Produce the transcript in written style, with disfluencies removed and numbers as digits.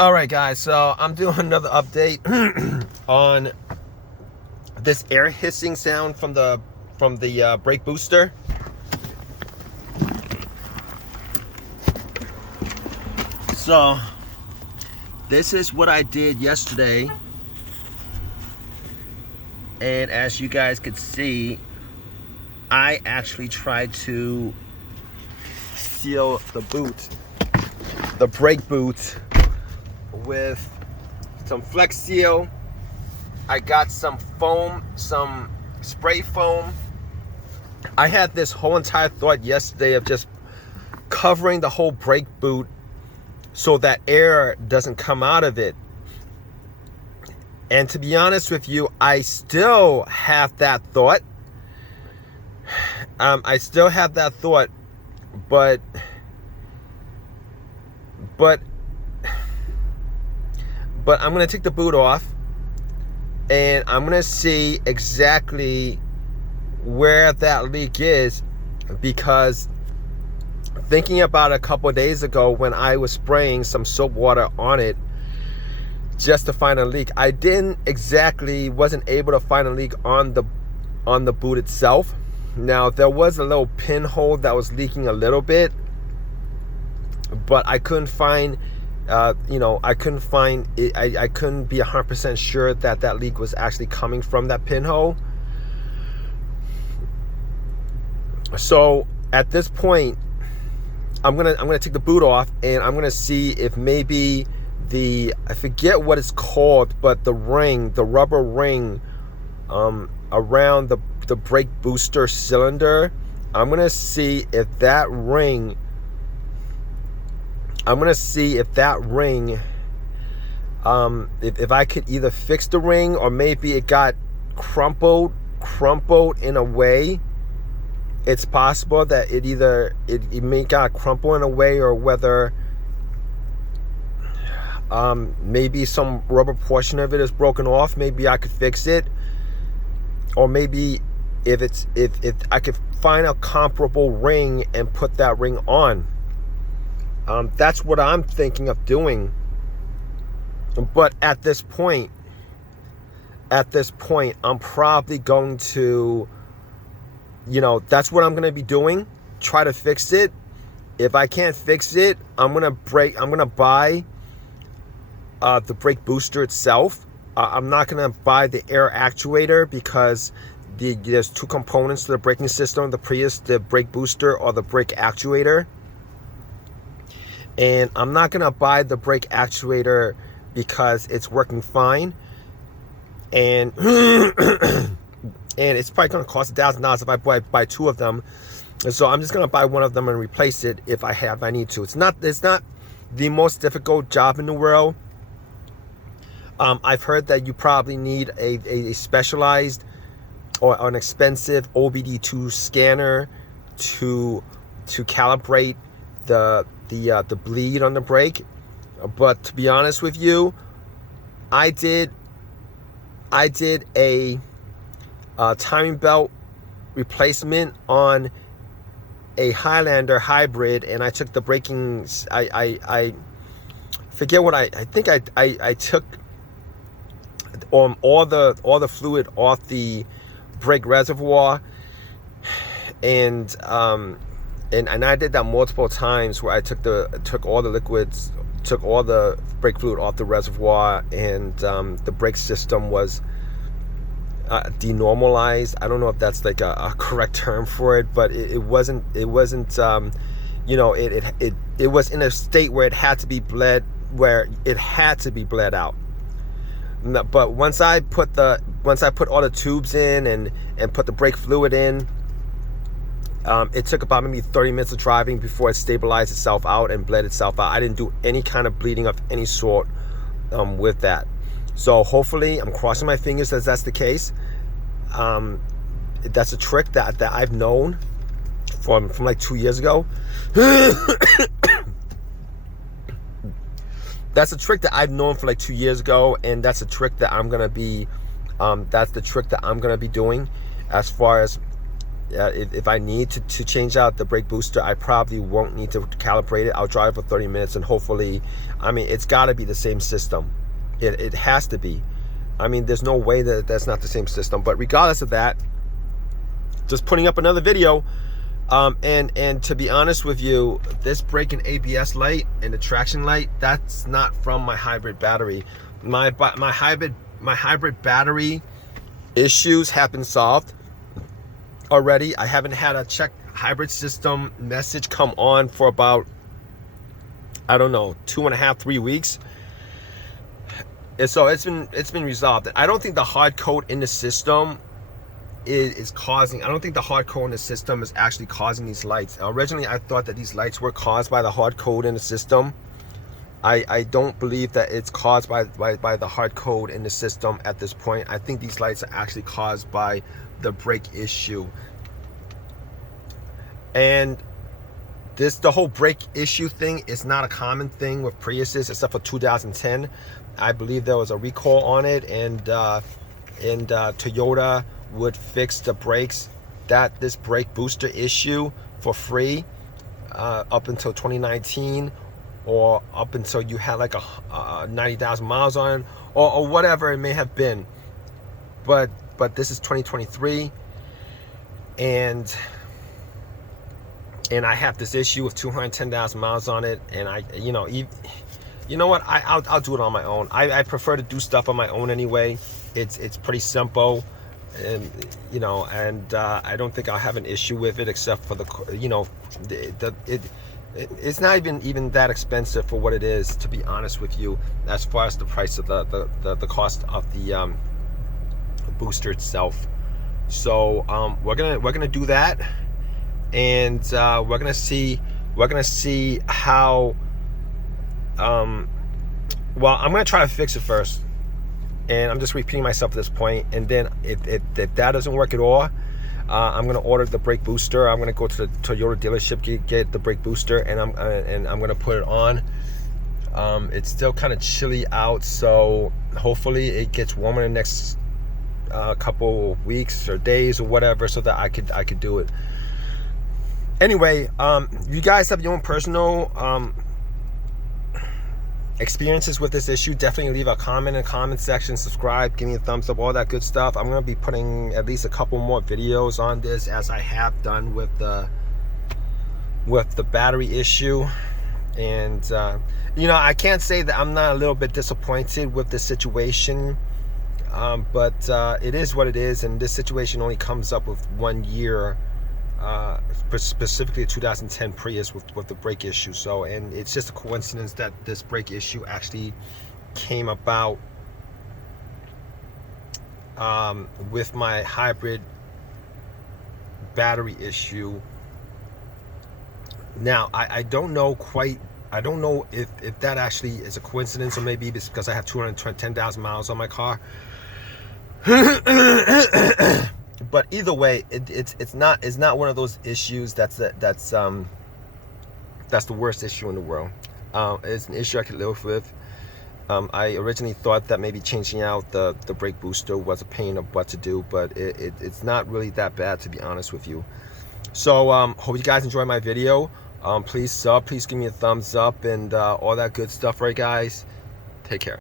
All right, guys, so I'm doing another update on this air hissing sound from the brake booster. So this is what I did yesterday, and as you guys could see, I actually tried to seal the brake boot with some Flex Seal. I got some foam, some spray foam. I had this whole entire thought yesterday of just covering the whole brake boot so that air doesn't come out of it. And to be honest with you, I still have that thought. I still have that thought, but I'm going to take the boot off and I'm going to see exactly where that leak is, because thinking about a couple of days ago when I was spraying some soap water on it just to find a leak, I wasn't able to find a leak on the boot itself. Now there was a little pinhole that was leaking a little bit, but I couldn't find I couldn't find it. I couldn't be 100% sure that leak was actually coming from that pinhole. So at this point, I'm gonna take the boot off and I'm gonna see if maybe I forget what it's called, but the rubber ring around the brake booster cylinder, I'm gonna see if that ring if I could either fix the ring, or maybe it got crumpled in a way. It's possible that it may got crumpled in a way, or whether maybe some rubber portion of it is broken off. Maybe I could fix it, or maybe if I could find a comparable ring and put that ring on. That's what I'm thinking of doing. But at this point, I'm probably going to, that's what I'm going to be doing. Try to fix it. If I can't fix it, I'm going to buy the brake booster itself. I'm not going to buy the air actuator, because there's two components to the braking system: the Prius, the brake booster, or the brake actuator. And I'm not going to buy the brake actuator because it's working fine. And and it's probably going to cost $1,000 if I buy two of them. So I'm just going to buy one of them and replace it if I need to. It's not the most difficult job in the world. I've heard that you probably need a specialized or an expensive OBD2 scanner to calibrate the bleed on the brake. But to be honest with you, I did a timing belt replacement on a Highlander hybrid, and I took the braking. I forget what I think I took all the fluid off the brake reservoir, and I did that multiple times, where I took all the liquids, took all the brake fluid off the reservoir, and the brake system was denormalized. I don't know if that's like a correct term for it, but it wasn't it was in a state where it had to be bled out. But once I put all the tubes in and put the brake fluid in, it took about maybe 30 minutes of driving before it stabilized itself out and bled itself out. I didn't do any kind of bleeding of any sort with that. So hopefully, I'm crossing my fingers that that's the case. That's a trick that I've known from like 2 years ago. That's a trick that I've known for like 2 years ago, and that's a trick that I'm gonna be doing as far as If I need to change out the brake booster, I probably won't need to calibrate it. I'll drive for 30 minutes and hopefully, I mean, it's got to be the same system. It has to be. I mean, there's no way that that's not the same system. But regardless of that, just putting up another video. And to be honest with you, this brake and ABS light and the traction light, that's not from my hybrid battery. My hybrid battery issues have been solved already. I haven't had a check hybrid system message come on for about, I don't know, 2.5, 3 weeks. And so it's been resolved. I don't think the hard code in the system is causing, I don't think the hard code in the system is actually causing these lights. Originally, I thought that these lights were caused by the hard code in the system. I don't believe that it's caused by the hard code in the system at this point. I think these lights are actually caused by the brake issue. And the whole brake issue thing is not a common thing with Priuses, except for 2010. I believe there was a recall on it, and Toyota would fix the brakes, this brake booster issue, for free up until 2019, or up until you had like 90,000 miles on it, or whatever it may have been. But this is 2023, and I have this issue with 210,000 miles on it, and you know what? I'll do it on my own. I prefer to do stuff on my own anyway. It's pretty simple, and I don't think I'll have an issue with it, except for it's not even that expensive for what it is, to be honest with you, as far as the price of the cost of the booster itself. So we're gonna do that, and we're gonna see how. Well, I'm gonna try to fix it first, and I'm just repeating myself at this point. And then if that doesn't work at all, I'm gonna order the brake booster. I'm gonna go to the Toyota dealership, get the brake booster, and I'm gonna put it on. It's still kind of chilly out, so hopefully it gets warmer in the next couple weeks or days or whatever, so that I could do it. Anyway, you guys have your own personal experiences with this issue. Definitely leave a comment in the comment section, subscribe, give me a thumbs up, all that good stuff. I'm going to be putting at least a couple more videos on this, as I have done with the battery issue. And I can't say that I'm not a little bit disappointed with the situation, but it is what it is, and this situation only comes up with 1 year, specifically 2010 Prius with the brake issue. So, and it's just a coincidence that this brake issue actually came about with my hybrid battery issue. Now, I don't know if that actually is a coincidence, or maybe it's because I have 210,000 miles on my car. But either way, it's not one of those issues that's the worst issue in the world. It's an issue I could live with. I originally thought that maybe changing out the brake booster was a pain in the butt to do, but it's not really that bad, to be honest with you. So hope you guys enjoy my video. Please give me a thumbs up and all that good stuff, right guys? Take care.